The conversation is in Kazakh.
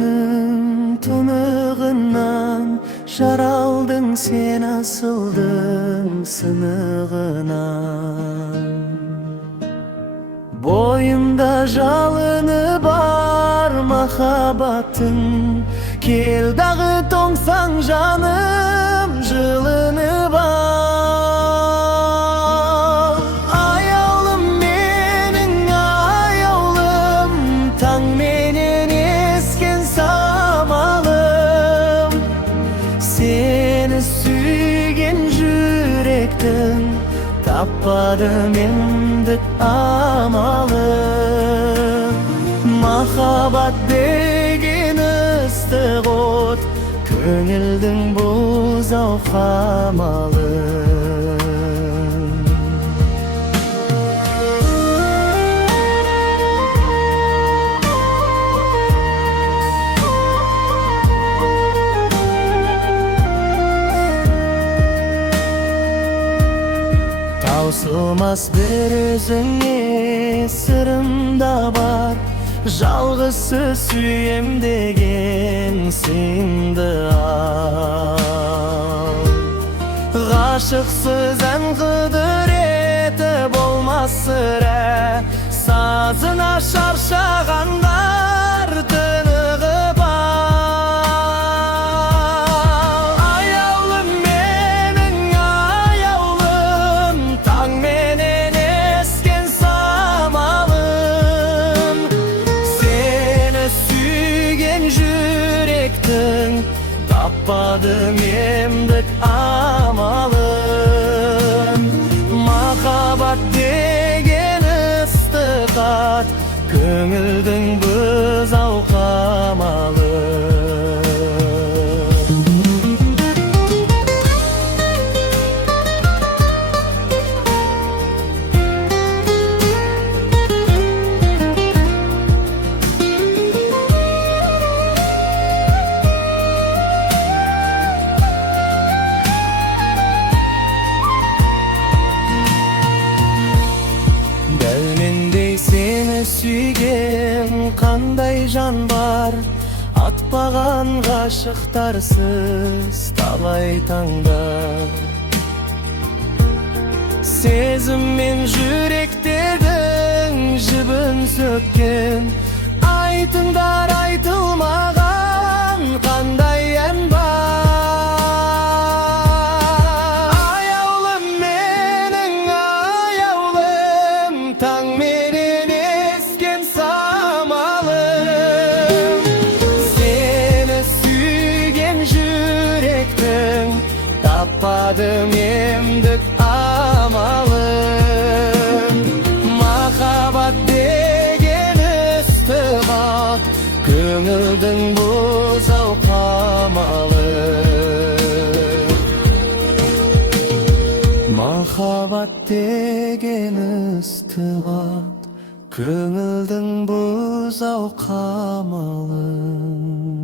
Yüreğimin tunağından jaraldın, sen asıldın sınığından. Boyunda жалыны бар махаббаттың, кел дағы тоңсаң жаным, жылынып ал. Аяулым менің аяулым, таң менен ескен самалым, сені сүйген жүректің таппадым емдік амалым. Махаббат деген ыстық от, көңілдің бұзау қамалым. Таусылмас бір өзіңе сырым да бар, жалғызсыз сүйем деген сынды ал. Ғашықсыз ән құдіреті болмас сірә, сазына шаршағандар тынығып ал. Аяулым менің аяулым, таң менен ескен самалым, сені сүйген жүректің таппадым емдік амалым. Махаббат деген ыстық ат, көңілдің бұзау қамалым. Дәумендей сені сүйген қандай жан бар, атпаған ғашықтарсыз талай таңдар. Сезім мен жүректердің жібін сөккен, айтыңдар айтылмаған қандай ән бар. Аяулым менің аяулым, таң менен ескен самалым, сені сүйген жүректің таппадым емдік амалым. Махаббат деген ыстық ат, көңілдің бұзау қамалым. Махаббат деген ыстық ат, көңілдің бұзау қамалым.